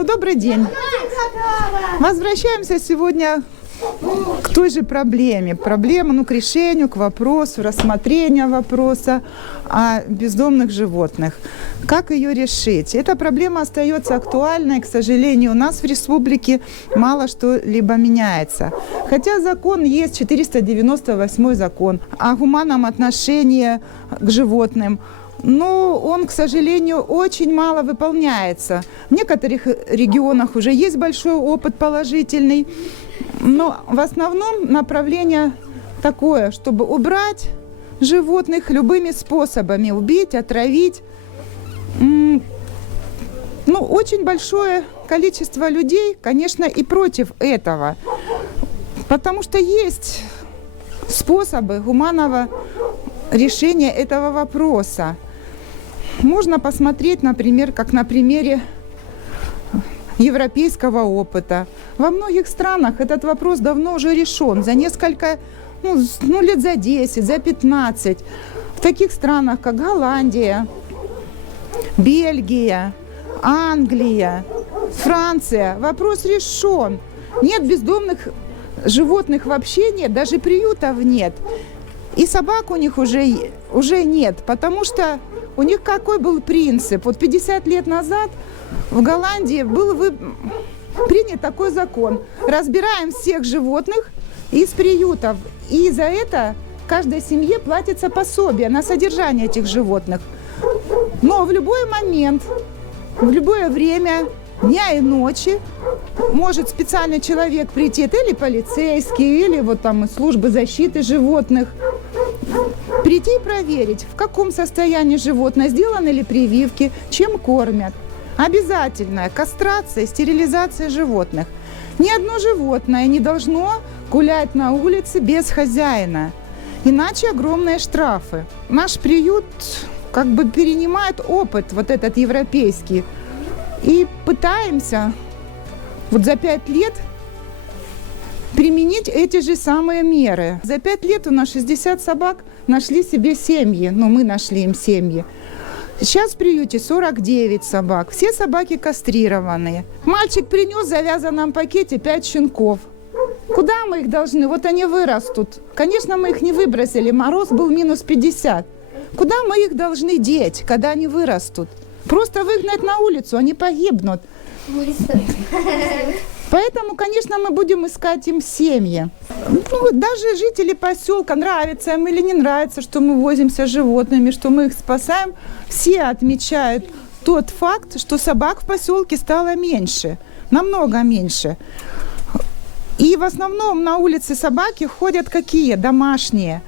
Ну, добрый день. Возвращаемся сегодня к той же проблеме. Проблема, к решению, к вопросу, рассмотрению вопроса о бездомных животных. Как ее решить? Эта проблема остается актуальной. К сожалению, у нас в республике мало что-либо меняется. Хотя закон есть, 498 закон о гуманном отношении к животным. Но он, к сожалению, очень мало выполняется. В некоторых регионах уже есть большой опыт положительный, но в основном направление такое, чтобы убрать животных любыми способами, убить, отравить. Очень большое количество людей, конечно, и против этого, потому что есть способы гуманного решения этого вопроса. Можно посмотреть, например, как на примере европейского опыта. Во многих странах этот вопрос давно уже решен. За несколько, лет за 10, за 15. В таких странах, как Голландия, Бельгия, Англия, Франция, вопрос решен. Нет бездомных животных вообще нет, даже приютов нет. И собак у них уже нет, потому что у них какой был принцип? 50 лет назад в Голландии был принят такой закон. Разбираем всех животных из приютов. И за это каждой семье платится пособие на содержание этих животных. Но в любой момент, в любое время, дня и ночи, может специальный человек прийти, это или полицейский, или из службы защиты животных, прийти и проверить, в каком состоянии животное, сделаны ли прививки, чем кормят. Обязательная кастрация, стерилизация животных. Ни одно животное не должно гулять на улице без хозяина, иначе огромные штрафы. Наш приют перенимает опыт этот европейский. И пытаемся за 5 лет применить эти же самые меры. За 5 лет у нас 60 собак нашли себе семьи. Мы нашли им семьи. Сейчас в приюте 49 собак. Все собаки кастрированные. Мальчик принес в завязанном пакете 5 щенков. Куда мы их должны? Они вырастут. Конечно, мы их не выбросили. Мороз был минус 50. Куда мы их должны деть, когда они вырастут? Просто выгнать на улицу, они погибнут. Поэтому, конечно, мы будем искать им семьи. Даже жители поселка, нравится им или не нравится, что мы возимся с животными, что мы их спасаем, все отмечают тот факт, что собак в поселке стало меньше, намного меньше. И в основном на улице собаки ходят какие? Домашние.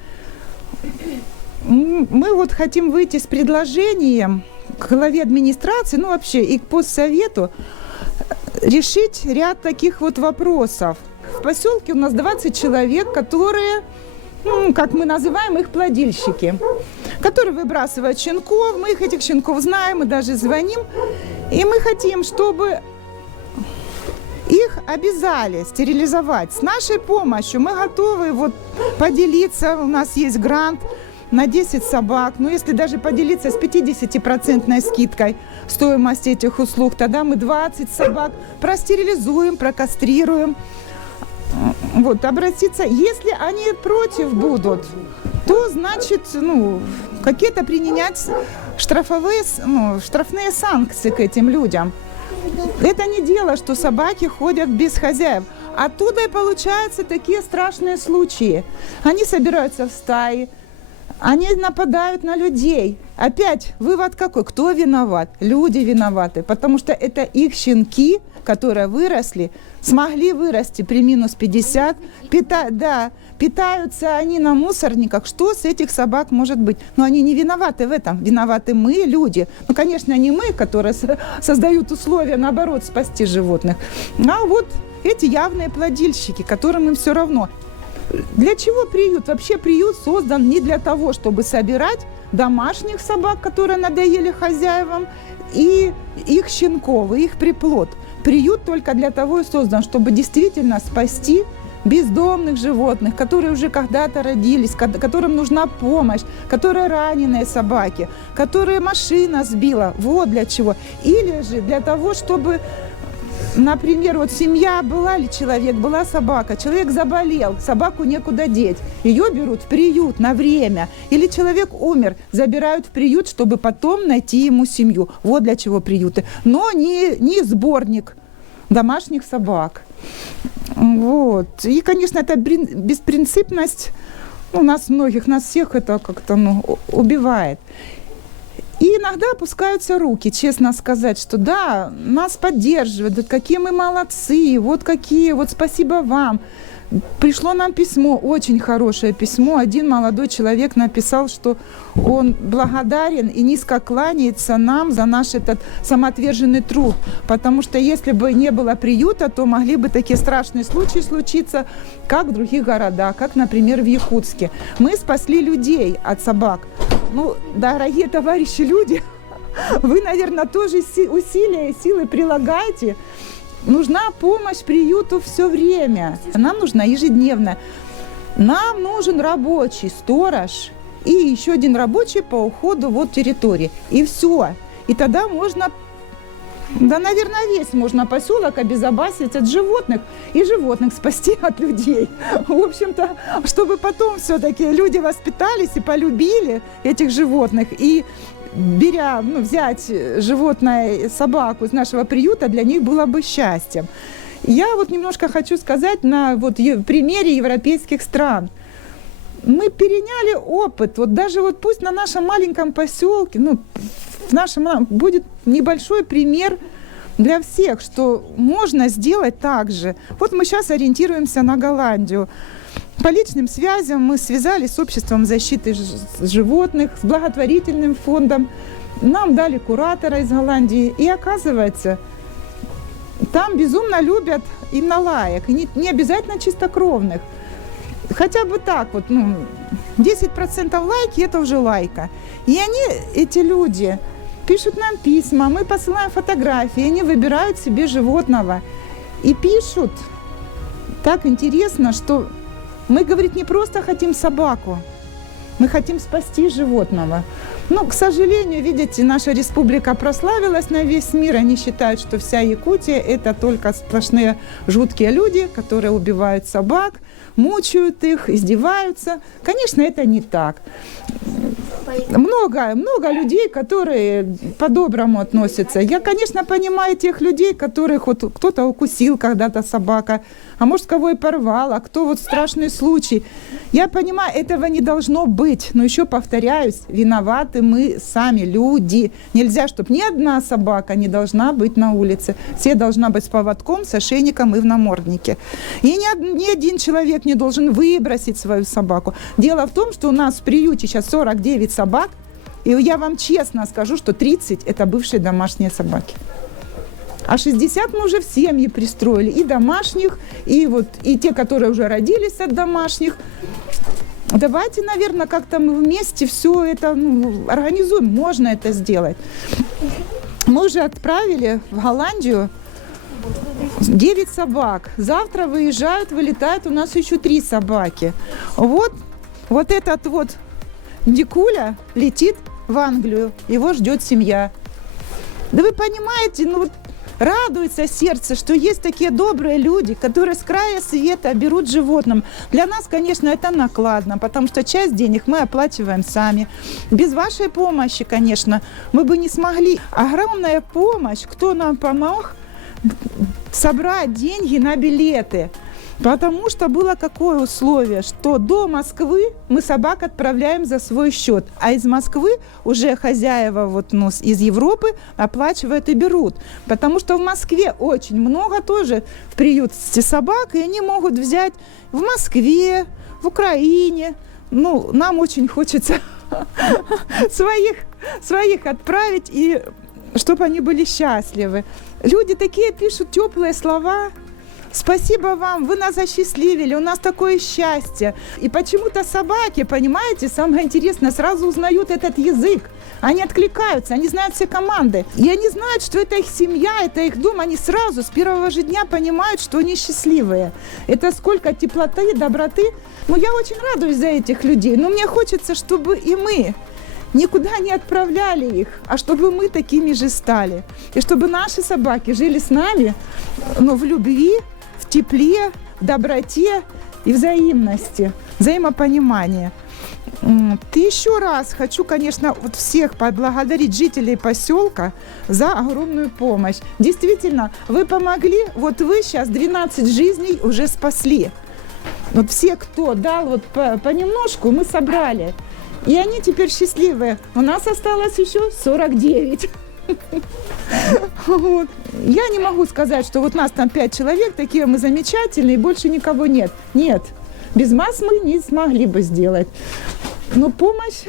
Мы хотим выйти с предложением к главе администрации, вообще и к постсовету, решить ряд таких вопросов. В поселке у нас 20 человек, которые, как мы называем их, плодильщики, которые выбрасывают щенков. Мы этих щенков знаем, мы даже звоним. И мы хотим, чтобы их обязали стерилизовать. С нашей помощью мы готовы поделиться, у нас есть грант на 10 собак. Если даже поделиться с 50% скидкой стоимости этих услуг, тогда мы 20 собак простерилизуем, прокастрируем. Обратиться, если они против будут, то, значит, какие-то применять штрафные санкции к этим людям. Это не дело, что собаки ходят без хозяев. Оттуда и получаются такие страшные случаи. Они собираются в стаи, они нападают на людей. Опять вывод какой? Кто виноват? Люди виноваты, потому что это их щенки, которые выросли, смогли вырасти при минус 50, питаются они на мусорниках. Что с этих собак может быть? Но они не виноваты в этом. Виноваты мы, люди. Конечно, не мы, которые создают условия, наоборот, спасти животных. А эти явные плодильщики, которым им все равно. Для чего приют? Вообще приют создан не для того, чтобы собирать домашних собак, которые надоели хозяевам, и их щенков, и их приплод. Приют только для того и создан, чтобы действительно спасти бездомных животных, которые уже когда-то родились, которым нужна помощь, которые раненые собаки, которые машина сбила. Вот для чего. Или же для того, чтобы Например, вот семья была или человек, была собака, человек заболел, собаку некуда деть, ее берут в приют на время. Или человек умер, забирают в приют, чтобы потом найти ему семью. Вот для чего приюты. Но не сборник домашних собак. Вот. И, конечно, эта беспринципность нас многих, нас всех это как-то убивает. И иногда опускаются руки, честно сказать, что да, нас поддерживают, вот какие мы молодцы, вот какие, вот спасибо вам. Пришло нам письмо, очень хорошее письмо. Один молодой человек написал, что он благодарен и низко кланяется нам за наш этот самоотверженный труд. Потому что если бы не было приюта, то могли бы такие страшные случаи случиться, как в других городах, как, например, в Якутске. Мы спасли людей от собак. Дорогие товарищи люди, вы, наверное, тоже усилия и силы прилагаете. Нужна помощь приюту все время. Нам нужна ежедневно. Нам нужен рабочий сторож и еще один рабочий по уходу территории. И все. И тогда можно, наверное, весь можно поселок обезопасить от животных и животных спасти от людей. В общем-то, чтобы потом все-таки люди воспитались и полюбили этих животных. И взять животное, собаку из нашего приюта, для них было бы счастьем. Я немножко хочу сказать на примере европейских стран. Мы переняли опыт, даже пусть на нашем маленьком поселке, в нашем будет небольшой пример для всех, что можно сделать так же. Мы сейчас ориентируемся на Голландию. По личным связям мы связались с обществом защиты животных, с благотворительным фондом. Нам дали куратора из Голландии. И оказывается, там безумно любят именно лаек. И не обязательно чистокровных. Хотя бы так 10% лайки – это уже лайка. И эти люди, пишут нам письма, мы посылаем фотографии, они выбирают себе животного. И пишут так интересно, что мы, говорит, не просто хотим собаку, мы хотим спасти животного. Но, к сожалению, видите, наша республика прославилась на весь мир. Они считают, что вся Якутия – это только сплошные жуткие люди, которые убивают собак, мучают их, издеваются. Конечно, это не так. Много людей, которые по-доброму относятся. Я, конечно, понимаю тех людей, которых кто-то укусил когда-то собака, а может, кого и порвал, а кто страшный случай. Я понимаю, этого не должно быть. Но еще повторяюсь, виноваты мы сами, люди. Нельзя, чтобы ни одна собака не должна быть на улице. Все должна быть с поводком, с ошейником и в наморднике. И ни один человек не должен выбросить свою собаку. Дело в том, что у нас в приюте сейчас 49 собак, и я вам честно скажу, что 30 – это бывшие домашние собаки. А 60 мы уже в семьи пристроили, и домашних, и те, которые уже родились от домашних. Давайте, наверное, как-то мы вместе все это организуем, можно это сделать. Мы уже отправили в Голландию 9 собак. Завтра вылетают у нас еще 3 собаки. Этот дикуля летит в Англию, его ждет семья. Да вы понимаете, радуется сердце, что есть такие добрые люди, которые с края света берут животным. Для нас, конечно, это накладно, потому что часть денег мы оплачиваем сами. Без вашей помощи, конечно, мы бы не смогли. Огромная помощь, кто нам помог собрать деньги на билеты. Потому что было какое условие, что до Москвы мы собак отправляем за свой счет, а из Москвы уже хозяева из Европы оплачивают и берут. Потому что в Москве очень много тоже в приюте собак, и они могут взять в Москве, в Украине. Нам очень хочется своих отправить, и чтобы они были счастливы. Люди такие пишут теплые слова. Спасибо вам, вы нас осчастливили, у нас такое счастье. И почему-то собаки, понимаете, самое интересное, сразу узнают этот язык. Они откликаются, они знают все команды. И они знают, что это их семья, это их дом. Они сразу с первого же дня понимают, что они счастливые. Это сколько теплоты, доброты. Я очень радуюсь за этих людей. Но мне хочется, чтобы и мы никуда не отправляли их, а чтобы мы такими же стали. И чтобы наши собаки жили с нами, но в любви, в тепле, в доброте и взаимности, взаимопонимании. И еще раз хочу, конечно, вот всех поблагодарить жителей поселка за огромную помощь. Действительно, вы помогли, вот вы сейчас 12 жизней уже спасли. Вот все, кто дал вот понемножку, мы собрали. И они теперь счастливые. У нас осталось еще 49. Вот. Я не могу сказать, что вот нас там 5 человек, такие мы замечательные, и больше никого нет. Нет, без вас мы не смогли бы сделать. Но помощь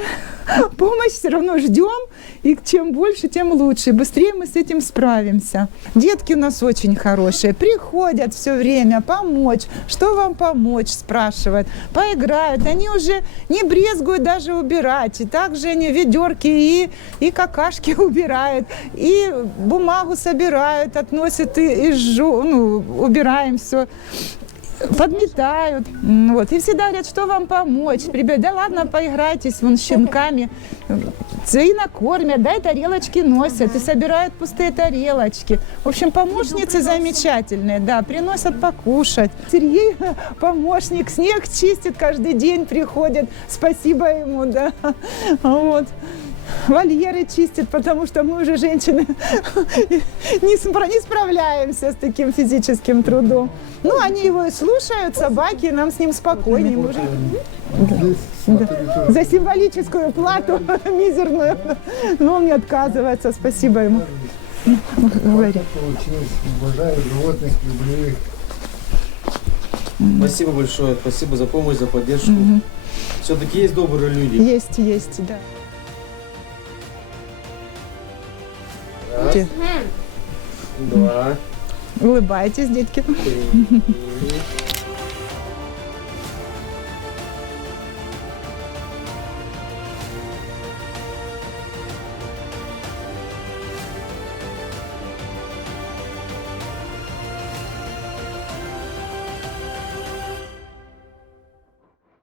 все равно ждем, и чем больше, тем лучше. Быстрее мы с этим справимся. Детки у нас очень хорошие, приходят все время помочь. Что вам помочь, спрашивают. Поиграют, они уже не брезгуют даже убирать. И также они ведерки и какашки убирают, и бумагу собирают, относят убираем все. Подметают, вот, и всегда говорят, что вам помочь. Ребят, да ладно, поиграйтесь вон с щенками, и накормят, да, и тарелочки носят, и собирают пустые тарелочки. В общем, помощницы замечательные, да, приносят покушать. Сергей помощник, снег чистит, каждый день приходит, спасибо ему, да, вот. Вольеры чистят, потому что мы уже, женщины, не справляемся с таким физическим трудом. Ну, они его и слушают, собаки, нам с ним спокойнее. Да. За символическую плату, мизерную. Но он не отказывается, спасибо ему. Говори. Обожаю животных, люблю их. Спасибо большое, спасибо за помощь, за поддержку. Все-таки есть добрые люди. Есть, да. Раз, два, Улыбайтесь, детки. 3.